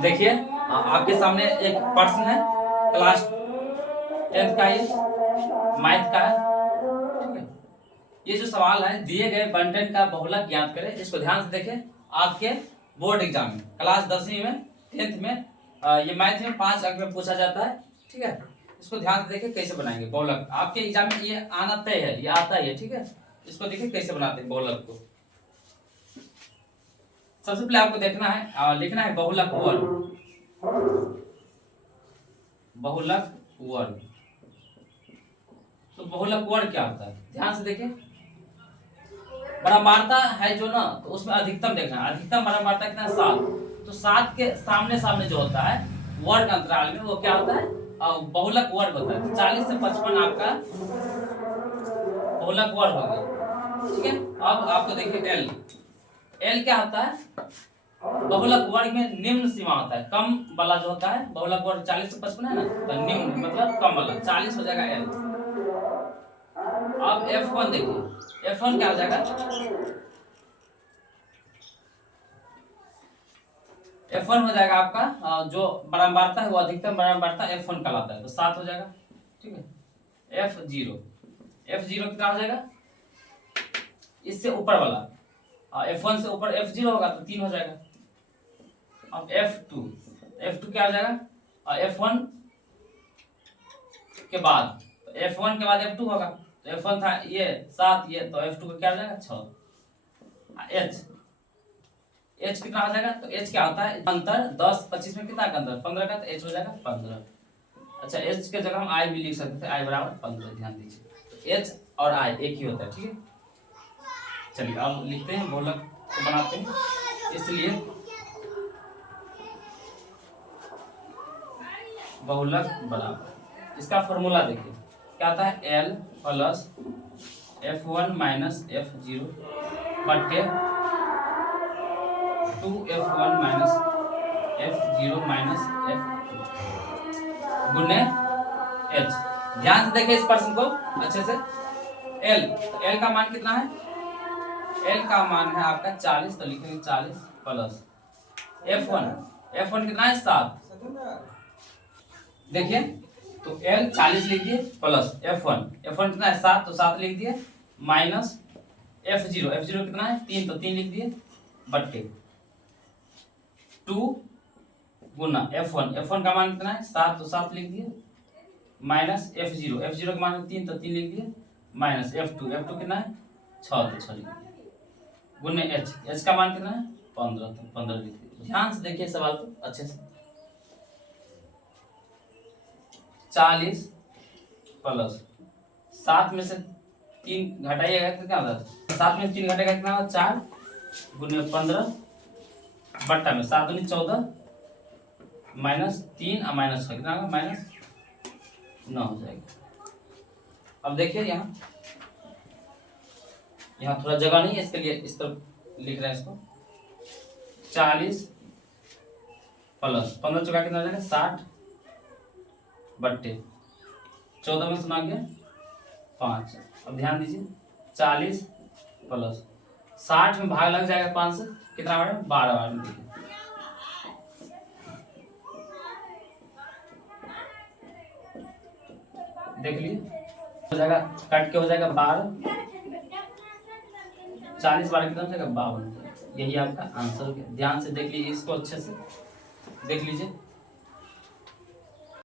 देखिए आपके सामने एक प्रश्न है क्लास 10th का, ये मैथ का है, ठीक है। ये जो सवाल है, दिए गए बंटन का बहुलक ज्ञात करें। इसको ध्यान से देखें, आपके बोर्ड एग्जाम में क्लास 10वीं में 10th में ये मैथ में 5 अंक में पूछा जाता है, ठीक है। इसको ध्यान से देखें कैसे बनाएंगे बहुलक। आपके एग्जाम में ये आना तय है, ये आता ही है, ठीक है। इसको देखिए कैसे बनाते हैं बहुलक को। सबसे पहले आपको देखना है, लिखना है बहुलक वर्ग। बहुलक वर्ग, तो बहुलक वर्ग क्या होता है, ध्यान से देखिए। बराबरता है जो ना, तो उसमें अधिकतम देखना है। अधिकतम बराबरता कितना, 7। तो 7 के सामने सामने जो होता है वर्ग अंतराल में, वो क्या होता है, बहुलक वर्ग होता है। 40 से 55 आपका बहुलक वर्ग हो गया, ठीक है। अब आपको देखिए एल, एल क्या होता है, बहुलक वर्ग में निम्न सीमा होता है। कम वाला जो होता है बहुलक वर्ग 40 से 55 है ना, तो निम्न मतलब कम वाला 40 हो जाएगा एल। अब F1 देखिए, F1 क्या हो जाएगा, F1 हो जाएगा आपका जो बराबरता है वो अधिकतम बराबरता F1 कहलाता है, तो 7 हो जाएगा, ठीक है। F0, F0 कितना हो जाएगा, इससे ऊपर वाला, F1 से ऊपर F0 होगा तो 3 हो जाएगा। अब F2, F2 क्या हो जाएगा, F1 के बाद, F1 के बाद F2 होगा, तो F1 था ये 7, ये तो F2 का क्या हो जाएगा 6। H कितना हो जाएगा, तो H क्या होता है, अंतर 10 25 में कितना का अंतर, 15 का, तो H हो जाएगा 15। अच्छा, H के जगह हम I भी लिख सकते थे, I बराबर 15, ध्यान दीजिए। तो H और I एक ही होता है, ठीक है। चलिए अब लिखते हैं बहुलक को बनाते हैं। इसलिए बहुलक बराबर, इसका फॉर्मूला देखिए क्या आता है, L plus F1 minus F0 बटे 2F1 minus F0 minus F2 गुने H। ध्यान से देखिए इस प्रश्न को अच्छे से। L, तो L का मान कितना है, L का मान है आपका 40, तो लिखेंगे 40 प्लस F1, F1 कितना है 7, देखिए तो L 40 लिख दिए प्लस F1, F1 कितना है 7, तो 7 लिख दिए माइनस F0, F0 कितना है 3, तो 3 लिख दिए बट्टे 2 गुना F1, F1 का मान कितना है 7, तो 7 लिख दिए माइनस F0, F0 का मान 3, तो 3 लिख दिए माइनस F2, F2 कितना है 6, तो 6 लिख दिए गुने H, H का मान कितना है 15, तो 15 लिख दिए। ध्यान से देखिए सवाल को अच्छे से। 40 प्लस 7 में से 3 घटाइएगा तो क्या होता है, 7 में से 3 घटाएगा कितना होगा 4 गुने 15 बट्टा में 7 दूनी 14 माइनस 3 और माइनस 6 कितना होगा माइनस 9 हो जाएगा। अब देखिए यहाँ थोड़ा जगह नहीं है, इसके लिए इस तरफ लिख रहे हैं इसको। 40 प्लस 15 चौका कितना हो जाएगा 60 बट्टे 14 में सुना गया 5। अब ध्यान दीजिए 40 प्लस 60 में भाग लग जाएगा 5 से, कितना बार 12 बार में। देखिए देख लीजिए हो जाएगा, कट के हो जाएगा 12, 40 बार कितना हो जाएगा 52। यही आपका आंसर हो गया। ध्यान से देख लीजिए इसको, अच्छे से देख लीजिए।